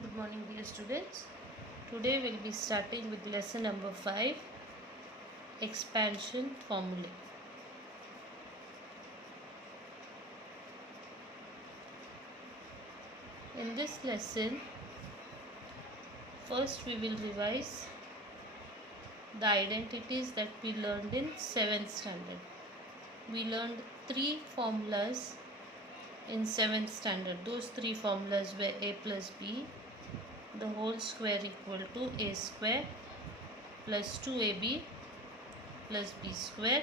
Good morning, dear students. Today we'll be starting with lesson number 5, expansion formulae. In this lesson, first we will revise the identities that we learned in 7th standard. We learned 3 formulas in 7th standard. Those 3 formulas were a plus b, the whole square equal to a square plus 2ab plus b square.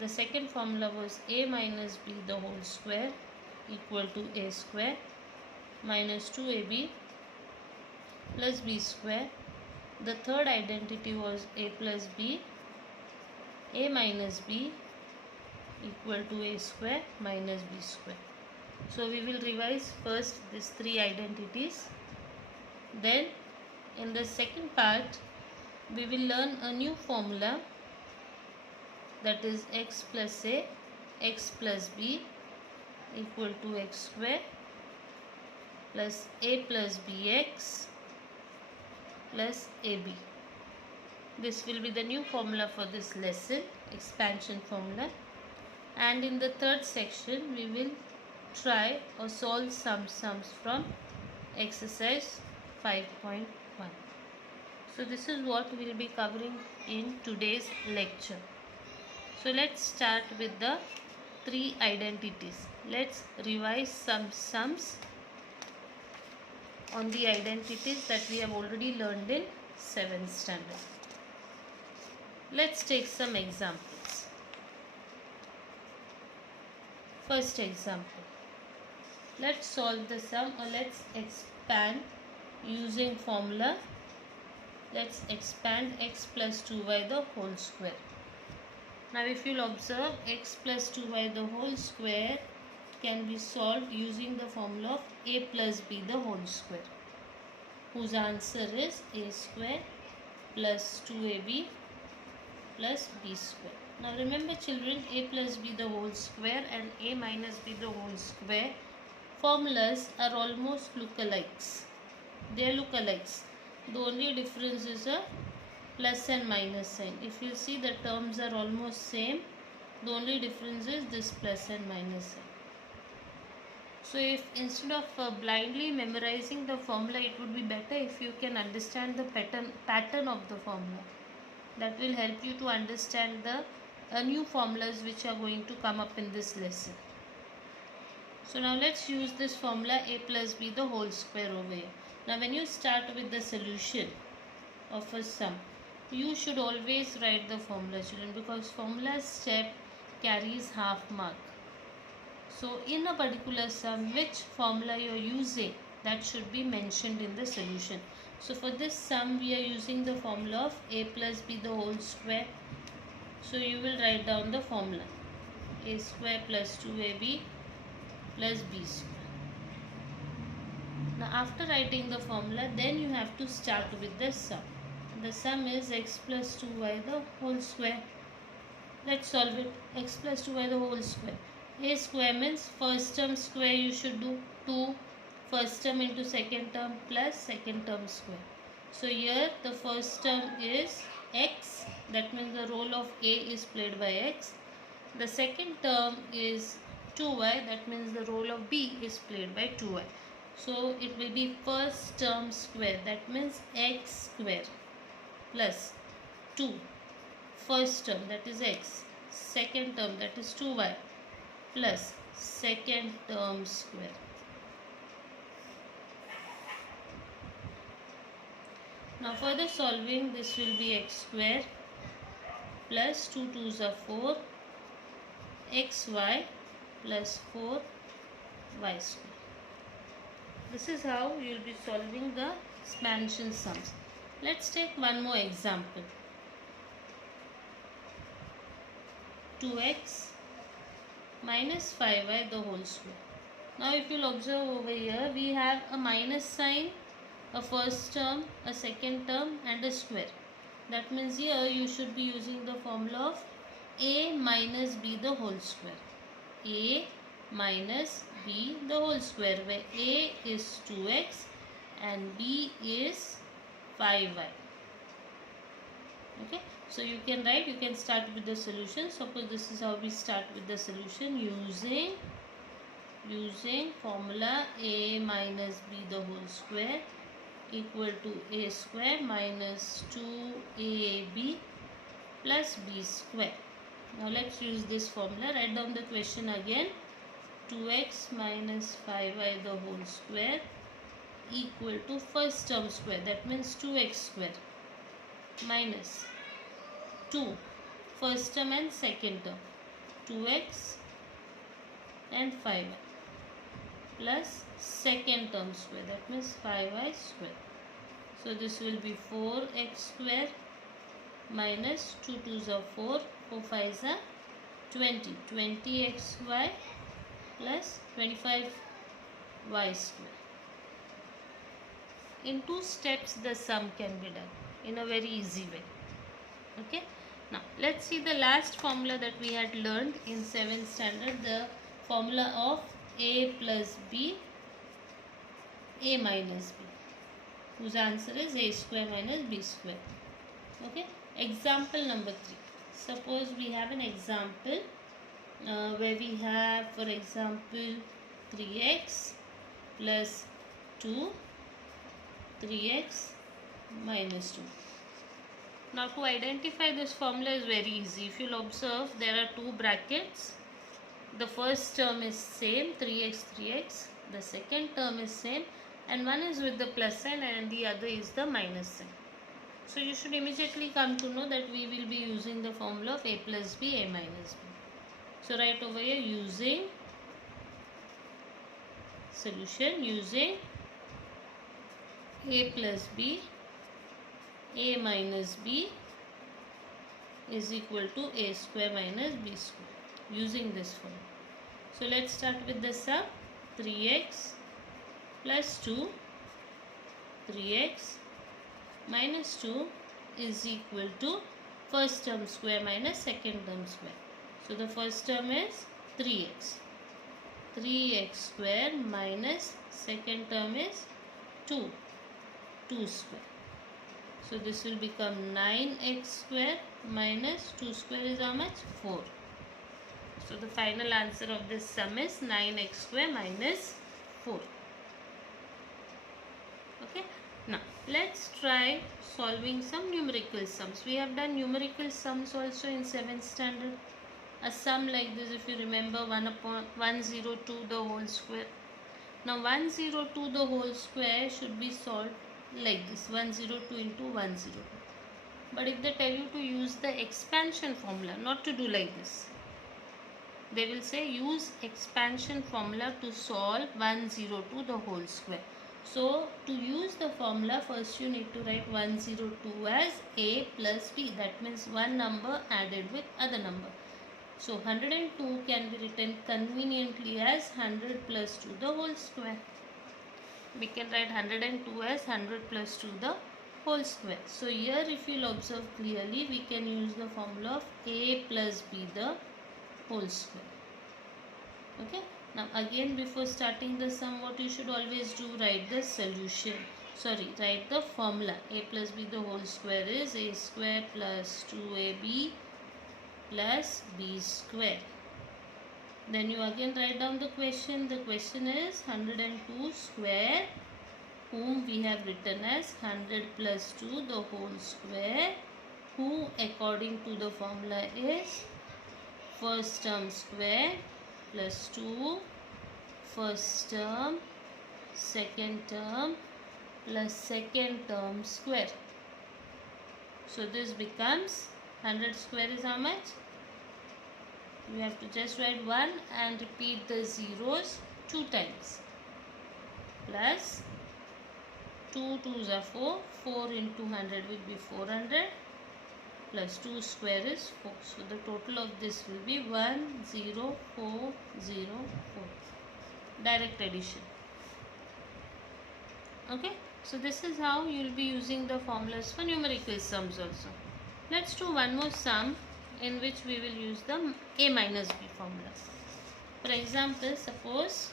The second formula was a minus b the whole square equal to a square minus 2ab plus b square. The third identity was a plus b, a minus b equal to a square minus b square. So we will revise first these 3 identities. Then in the second part we will learn a new formula, that is x plus a, x plus b equal to x square plus a plus bx plus ab. This will be the new formula for this lesson, expansion formula. And in the third section we will try or solve some sums from exercise 5.1. So this is what we will be covering in today's lecture. So let's start with the 3 identities. Let's revise some sums on the identities that we have already learned in 7th standard. Let's take some examples. First example. Let's solve the sum, or let's expand using formula. Let's expand x plus 2y the whole square. Now if you'll observe, x plus 2y the whole square can be solved using the formula of a plus b the whole square, whose answer is a square plus 2ab plus b square. Now remember children, a plus b the whole square and a minus b the whole square formulas are almost lookalikes. They are lookalikes. The only difference is a plus and minus sign. If you see, the terms are almost same. The only difference is this plus and minus sign. So if instead of blindly memorizing the formula, it would be better if you can understand the pattern of the formula. That will help you to understand the new formulas which are going to come up in this lesson. So now let's use this formula a plus b the whole square over here. Now when you start with the solution of a sum, you should always write the formula children, because formula step carries half mark. So in a particular sum, which formula you are using, that should be mentioned in the solution. So for this sum we are using the formula of a plus b the whole square. So you will write down the formula a square plus 2ab plus b square. Now after writing the formula, then you have to start with the sum. The sum is x plus 2y the whole square. Let's solve it. X plus 2y the whole square. A square means first term square you should do 2 first term into second term plus second term square. So here the first term is x, that means the role of a is played by x. The second term is 2y, that means the role of b is played by 2y. So it will be first term square, that means x square plus 2 first term, that is x, second term, that is 2y plus second term square. Now further solving, this will be x square plus 2 2s are 4 xy plus 4 y square. This is how you will be solving the expansion sums. Let's take one more example. 2x minus 5y the whole square. Now if you will observe over here, we have a minus sign, a first term, a second term and a square. That means here you should be using the formula of a minus b the whole square. A minus b the whole square, where a is 2x and B is 5y. Okay, so you can write, you can start with the solution. Suppose this is how we start with the solution, using formula a minus b the whole square equal to a square minus 2ab plus b square. Now let's use this formula. Write down the question again. 2x minus 5y the whole square equal to first term square, that means 2x square, minus 2 first term and second term, 2x and 5y, plus second term square, that means 5y square. So this will be 4x square minus 2 2s are 4, 4 5s are 20, 20xy plus 25y square. In 2 steps the sum can be done in a very easy way. Okay, now let's see the last formula that we had learned in 7th standard, the formula of a plus b, a minus b, whose answer is a square minus b square. Okay, example number 3. Suppose we have an example where we have, for example, 3x plus 2, 3x minus 2. Now to identify this formula is very easy. If you'll observe, there are 2 brackets. The first term is same, 3x, 3x. The second term is same, and one is with the plus sign and the other is the minus sign. So you should immediately come to know that we will be using the formula of a plus b, a minus b. So write over here, using solution, using a plus b, a minus b is equal to a square minus b square, using this formula. So let's start with the sum. 3x plus 2, 3x minus 2 is equal to first term square minus second term square. So the first term is 3x. 3x square minus second term is 2. 2 square. So this will become 9x square minus 2 square is how much? 4. So the final answer of this sum is 9x square minus 4. Okay. Now let's try solving some numerical sums. We have done numerical sums also in 7th standard. A sum like this, if you remember, 102 the whole square. Now 102 the whole square should be solved like this, 102 into 102. But if they tell you to use the expansion formula, not to do like this, they will say use expansion formula to solve 102 the whole square. So to use the formula, first you need to write 102 as a plus b, that means one number added with other number. So 102 can be written conveniently as 100 plus 2 the whole square. We can write 102 as 100 plus 2 the whole square. So here if you will observe clearly, we can use the formula of a plus b the whole square. Okay. Now again, before starting the sum, what you should always do, write the solution. Write the formula. A plus b the whole square is a square plus 2ab plus b square. Then you again write down the question. The question is 102 square, whom we have written as 100 plus 2 the whole square, who according to the formula is first term square plus 2 first term, second term plus second term square. So this becomes 100 square is how much? We have to just write 1 and repeat the zeros 2 times, plus 2 2s are 4, 4 into 100 will be 400, plus 2 square is 4. So the total of this will be 10404. Direct addition. Okay. So this is how you will be using the formulas for numerical sums also. Let's do one more sum in which we will use the a minus b formula. For example, suppose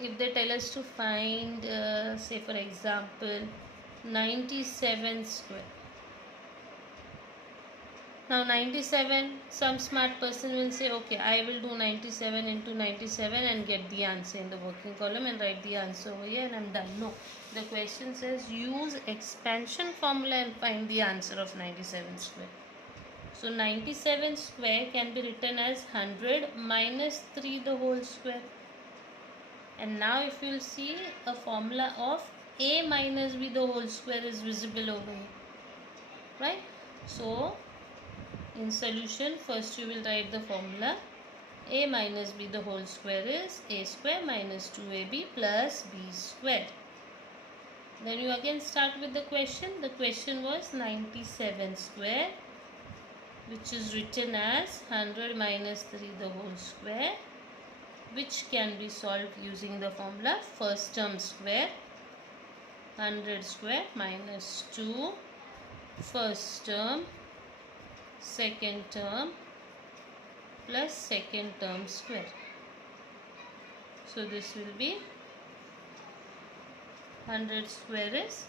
if they tell us to find say for example 97 square. Now 97, some smart person will say, okay, I will do 97 into 97 and get the answer in the working column and write the answer over here and I'm done. No, the question says use expansion formula and find the answer of 97 square. So 97 square can be written as 100 minus 3 the whole square. And now if you will see, a formula of a minus b the whole square is visible over here, right? So in solution, first you will write the formula. A minus b the whole square is a square minus 2ab plus b square. Then you again start with the question. The question was 97 square, which is written as 100 minus 3 the whole square, which can be solved using the formula first term square, 100 square minus 2 first term, second term plus second term square. So this will be 100 square is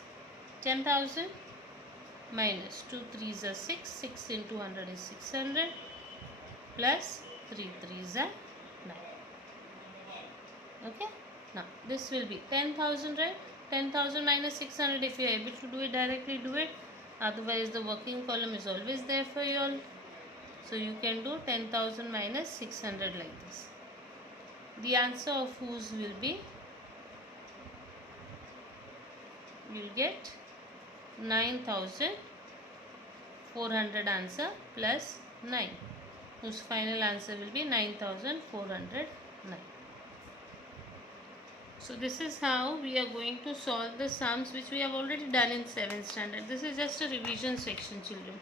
10,000 minus 2 3s are 6, 6 into 100 is 600 plus 3 3s are 9. Okay, now this will be 10,000, right? 10,000 minus 600, if you are able to do it directly, do it. Otherwise the working column is always there for you all. So you can do 10,000 minus 600 like this. The answer of whose will be, you will get 9,400 answer plus 9, whose final answer will be 9,409. So this is how we are going to solve the sums which we have already done in 7th standard. This is just a revision section, children.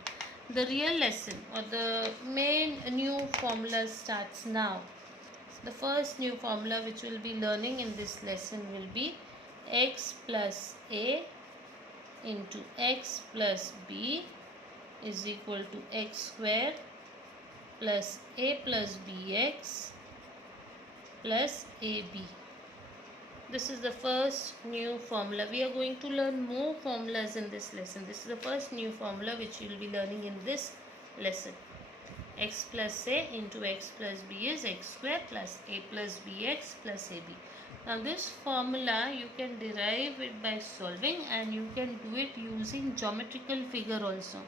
The real lesson or the main new formula starts now. The first new formula which we will be learning in this lesson will be x plus a into x plus b is equal to x square plus a plus bx plus ab. This is the first new formula. We are going to learn more formulas in this lesson. This is the first new formula which you will be learning in this lesson. X plus a into x plus b is x square plus a plus bx plus ab. Now this formula you can derive it by solving, and you can do it using geometrical figure also.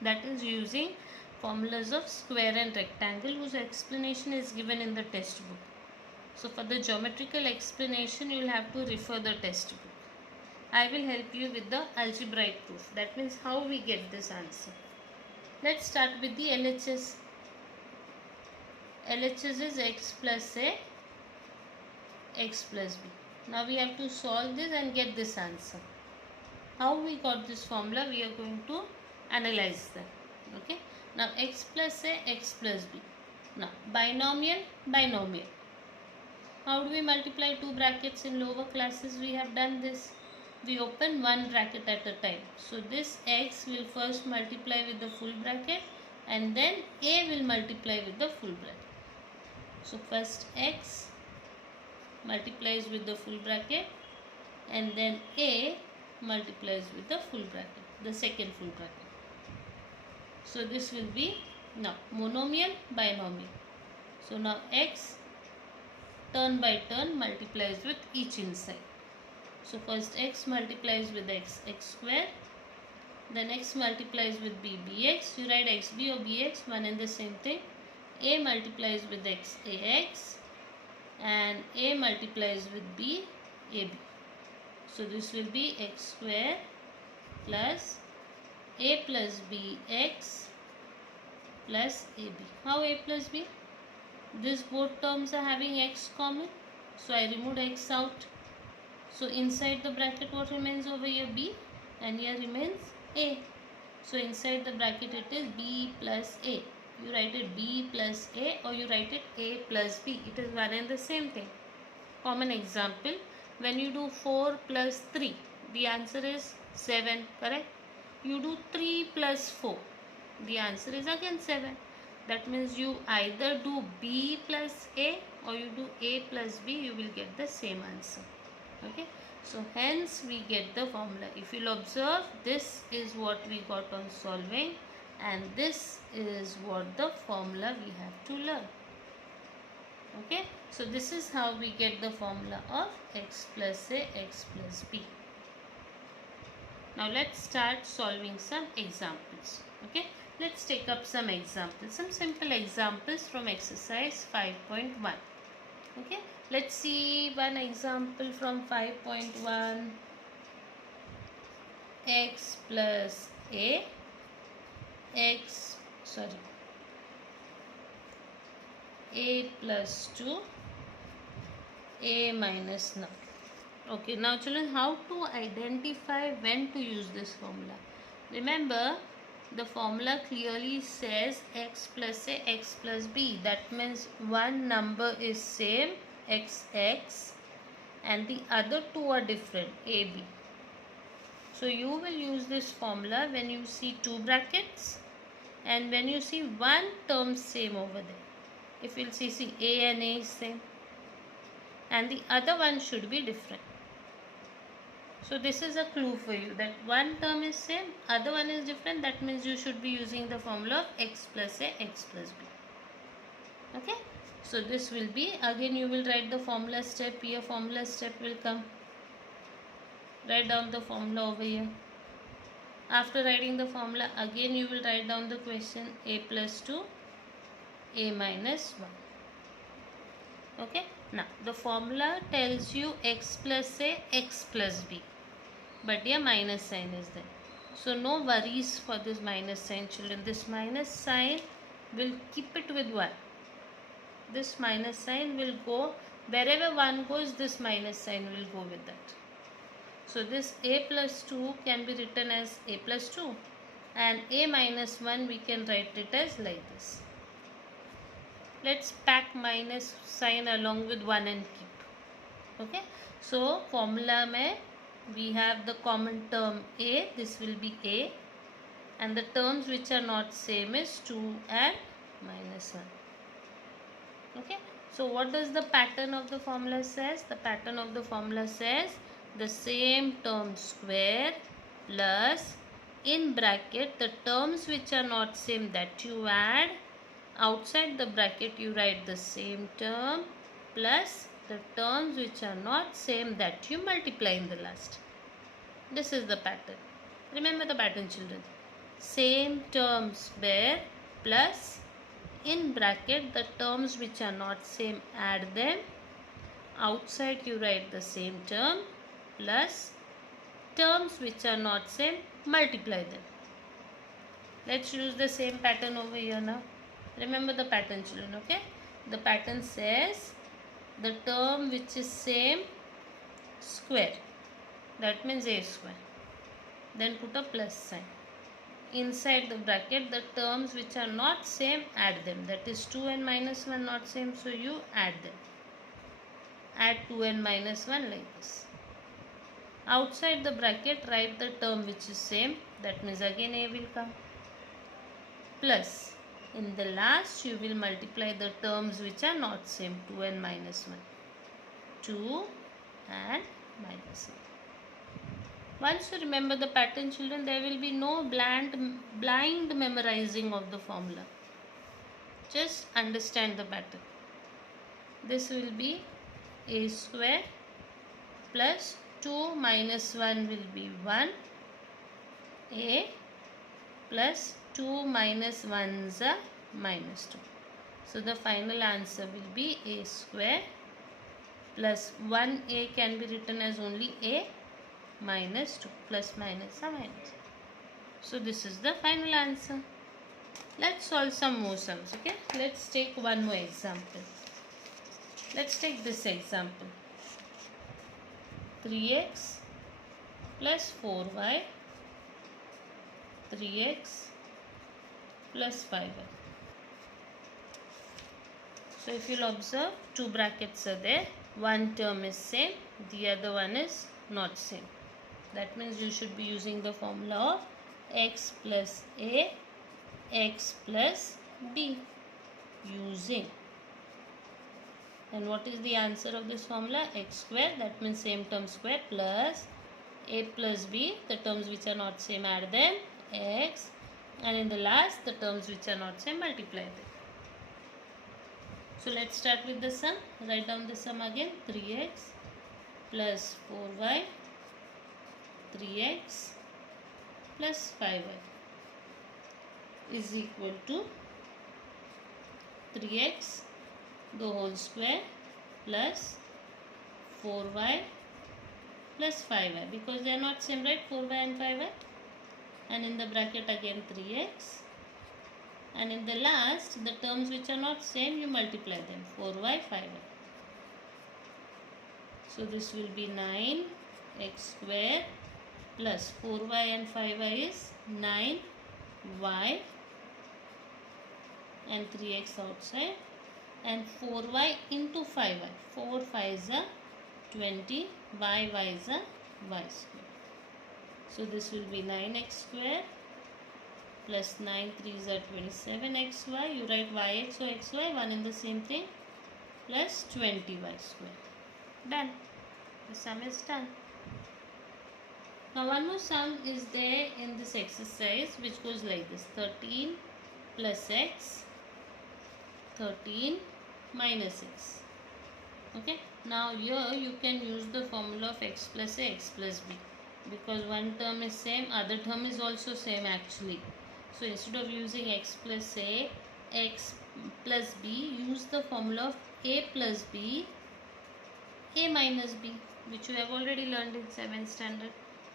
That is using formulas of square and rectangle, whose explanation is given in the textbook. So for the geometrical explanation, you will have to refer the textbook. I will help you with the algebraic proof. That means how we get this answer. Let's start with the LHS. LHS is x plus a, x plus b. Now we have to solve this and get this answer. How we got this formula, we are going to analyze that. Okay. Now x plus a, x plus b. Now binomial, binomial. How do we multiply two brackets in lower classes? We have done this. We open one bracket at a time. So this x will first multiply with the full bracket and then a will multiply with the full bracket. So first x multiplies with the full bracket and then a multiplies with the full bracket, the second full bracket. So this will be now monomial, binomial. So now x turn by turn multiplies with each inside. So first x multiplies with x, x square. Then x multiplies with b, bx. You write xb or bx, one and the same thing. A multiplies with x, ax. And a multiplies with b, ab. So this will be x square plus a plus bx plus ab. How a plus b? These both terms are having x common. So I removed x out. So inside the bracket what remains over here? B, and here remains a. So inside the bracket it is b plus a. You write it b plus a or you write it a plus b. It is one and the same thing. Common example, when you do 4 plus 3, the answer is 7, correct? You do 3 plus 4, the answer is again 7. That means you either do B plus A or you do A plus B, you will get the same answer. Okay, so hence we get the formula. If you'll observe, this is what we got on solving, and this is what the formula we have to learn. Okay, so this is how we get the formula of x plus A, x plus B. Now let's start solving some examples. Okay, let's take up some examples, some simple examples from exercise 5.1. Okay, let's see one example from 5.1. X plus A, A plus 2, A minus 9. Okay, now children, how to identify when to use this formula? Remember, the formula clearly says x plus A, x plus B. That means one number is same, xx, and the other two are different, AB. So you will use this formula when you see two brackets and when you see one term same over there. If you'll see A and A is same and the other one should be different. So this is a clue for you that one term is same, other one is different. That means you should be using the formula of x plus A, x plus B. Okay. So this will be, again you will write the formula step here, formula step will come. Write down the formula over here. After writing the formula, again you will write down the question A plus 2, A minus 1. Okay. Now the formula tells you x plus A, x plus B. But here minus sign is there. So no worries for this minus sign, children. This minus sign will keep it with 1. This minus sign will go, wherever 1 goes, this minus sign will go with that. So this A plus 2 can be written as A plus 2 and A minus 1 we can write it as like this. Let's pack minus sign along with 1 and keep. Okay. So formula mein we have the common term A, this will be A, and the terms which are not same is 2 and minus 1. Okay. So what does the pattern of the formula says? The pattern of the formula says the same term square plus in bracket the terms which are not same that you add, outside the bracket you write the same term plus the terms which are not same that you multiply in the last. This is the pattern. Remember the pattern, children. Same term square plus in bracket the terms which are not same, add them, outside you write the same term plus terms which are not same, multiply them. Let's use the same pattern over here now. Remember the pattern, children. Okay, the pattern says the term which is same, square, that means A square, then put a plus sign. Inside the bracket the terms which are not same, add them, that is 2 and minus 1 not same, so you add them. Add 2 and minus 1 like this. Outside the bracket write the term which is same, that means again A will come, plus in the last you will multiply the terms which are not same, 2 and minus 1, 2 and minus 1. Once you remember the pattern, children, there will be no blind memorizing of the formula. Just understand the pattern. This will be A square plus 2 minus 1 will be 1. A plus 2 minus 1 is a minus 2. So the final answer will be A square plus 1A can be written as only A minus 2, plus minus a minus. So this is the final answer. Let's solve some more sums. Okay, let's take one more example. Let's take this example. 3x plus 4y, 3x plus 5y. So if you'll observe, two brackets are there. One term is same, the other one is not same. That means you should be using the formula of x plus A, x plus B. using. And what is the answer of this formula? X square, that means same term square, plus a plus b, the terms which are not same, add them, x, and in the last the terms which are not same, multiply them. So let's start with the sum. Write down the sum again. 3x plus 4y, 3x plus 5y is equal to 3x the whole square plus 4y plus 5y, because they are not same, right? 4y and 5y, and in the bracket again 3x, and in the last the terms which are not same, you multiply them, 4y, 5y. So this will be 9x square plus 4y and 5y is 9y and 3x outside, and 4y into 5y, 4 5s are 20, y is a y square. So this will be 9x square plus 9 3s are 27xy. You write yx or xy, one in the same thing, plus 20y square. Done. The sum is done. Now one more sum is there in this exercise, which goes like this: 13 plus x, 13 minus x. Okay. Now here you can use the formula of x plus a, x plus b, because one term is same, other term is also same actually. So instead of using x plus a, x plus b, use the formula of a plus b, a minus b, which you have already learned in 7th standard.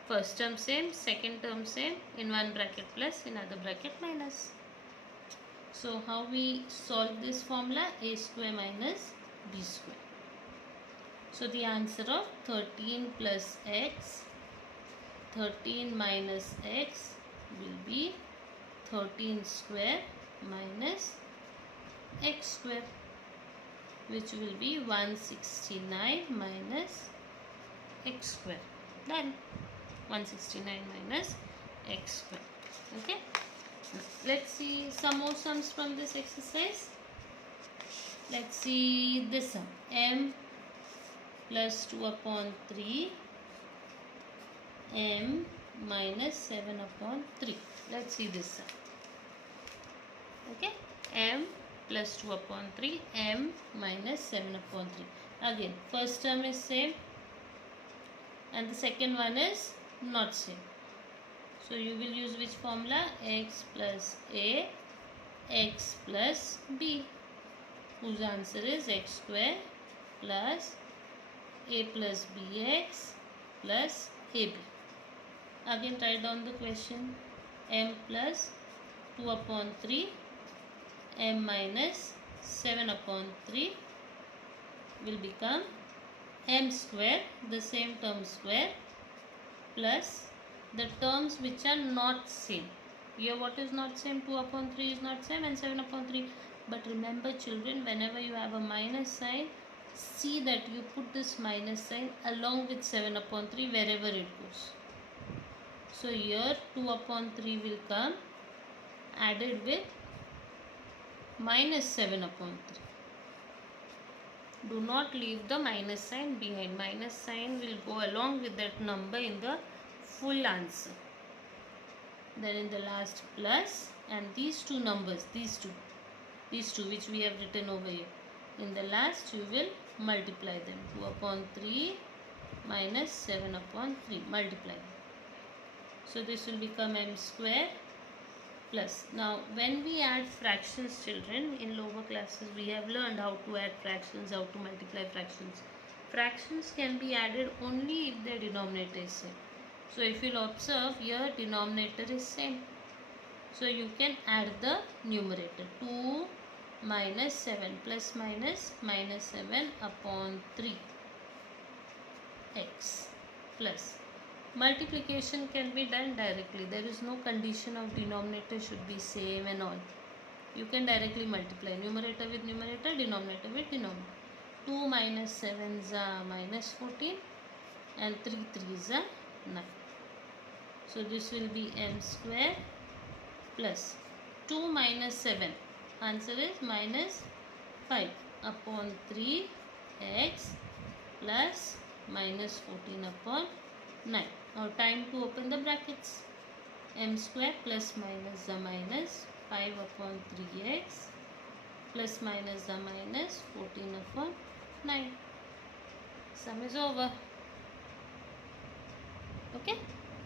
First term same, second term same, in one bracket plus, in other bracket minus. So how we solve this formula? A square minus b square. So the answer of 13 plus x, 13 minus x will be 13 square minus x square, which will be 169 minus x square. Done. 169 minus x square. Okay. Let's see some more sums from this exercise. Let's see this sum. M plus 2 upon 3, m minus 7 upon 3. Let's see this sum. Okay. M plus 2 upon 3, m minus 7 upon 3. Again, first term is same and the second one is not same. So you will use which formula? X plus a, x plus b, whose answer is x square plus a plus bx plus ab. Again write down the question. M plus 2 upon 3, m minus 7 upon 3 will become m square, the same term square, plus the terms which are not same. Here what is not same? 2 upon 3 is not same and 7 upon 3. But remember children, whenever you have a minus sign, see that you put this minus sign along with 7 upon 3 wherever it goes. So here 2 upon 3 will come added with minus 7 upon 3. Do not leave the minus sign behind. Minus sign will go along with that number in the full answer. Then in the last plus, and these two numbers, these two which we have written over here, in the last you will multiply them. 2 upon 3 minus 7 upon 3. Multiply them. So this will become m square plus. Now when we add fractions children, in lower classes we have learned how to add fractions, how to multiply fractions. Fractions can be added only if their denominator is same. So if you'll observe here, denominator is same. So you can add the numerator. 2 minus 7 plus minus 7 upon 3 x plus. Multiplication can be done directly. There is no condition of denominator should be same and all. You can directly multiply numerator with numerator, denominator with denominator. 2 minus 7 is minus 14 and 3 3s are 9. So this will be m square plus 2 minus 7. Answer is minus 5 upon 3x plus minus 14 upon 9. Now time to open the brackets. M square plus minus the minus 5 upon 3x plus minus the minus 14 upon 9. Sum is over. Okay.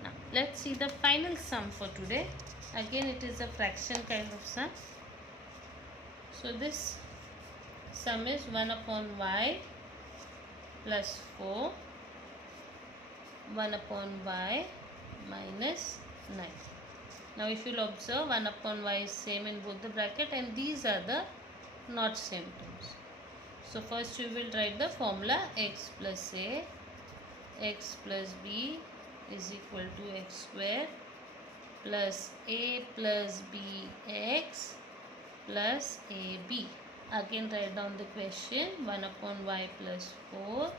Now let's see the final sum for today. Again it is a fraction kind of sum. So this sum is 1 upon y plus 4, 1 upon y minus 9. Now if you'll observe, 1 upon y is same in both the bracket and these are the not same terms. So first we will write the formula x plus a, x plus b is equal to x square plus a plus b x plus ab. Again write down the question. 1 upon y plus 4,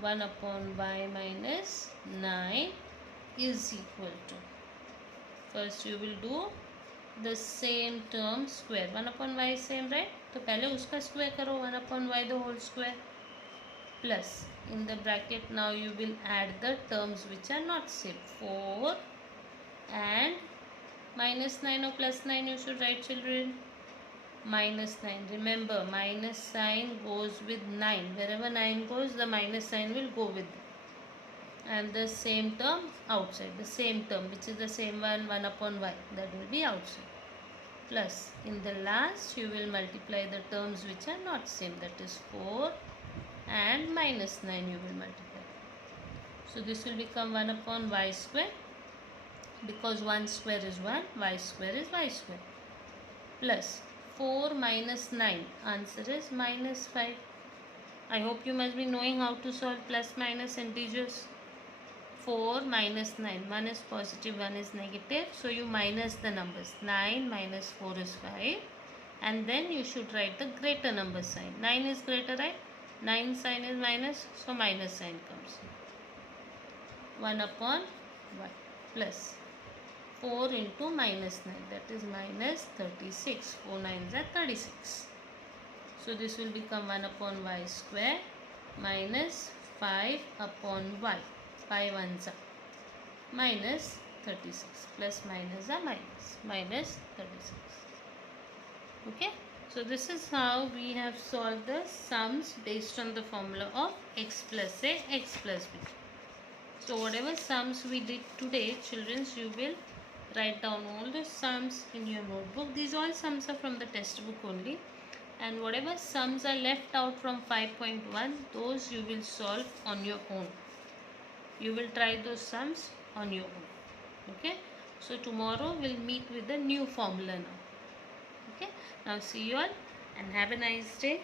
1 upon y minus 9 is equal to. First you will do the same term square. 1 upon y is same, right? तो पहले उसका square करो, 1 upon y the whole square plus in the bracket. Now you will add the terms which are not same. 4 and minus 9 or plus 9 you should write, children. Minus 9. Remember, minus sign goes with 9. Wherever 9 goes, the minus sign will go with it. And the same term outside. The same term, which is the same one, 1 upon y. That will be outside. Plus, in the last, you will multiply the terms which are not same. That is 4 and minus 9 you will multiply. So, this will become 1 upon y square. Because 1 square is 1, y square is y square. Plus 4 minus 9. Answer is minus 5. I hope you must be knowing how to solve plus minus integers. 4 minus 9. 1 is positive, 1 is negative. So you minus the numbers. 9 minus 4 is 5. And then you should write the greater number sign. 9 is greater, right? 9 sign is minus. So minus sign comes. 1 upon y plus 4 into minus 9, that is minus 36. 4 9s are 36. So this will become 1 upon y square minus 5 upon y. 5 1s are minus 36. Plus minus are minus 36. Okay. So this is how we have solved the sums based on the formula of x plus a, x plus b. So whatever sums we did today, children, you will write down all the sums in your notebook. These all sums are from the textbook only. And whatever sums are left out from 5.1, those you will solve on your own. You will try those sums on your own. Okay. So tomorrow we'll meet with the new formula now. Okay. Now see you all and have a nice day.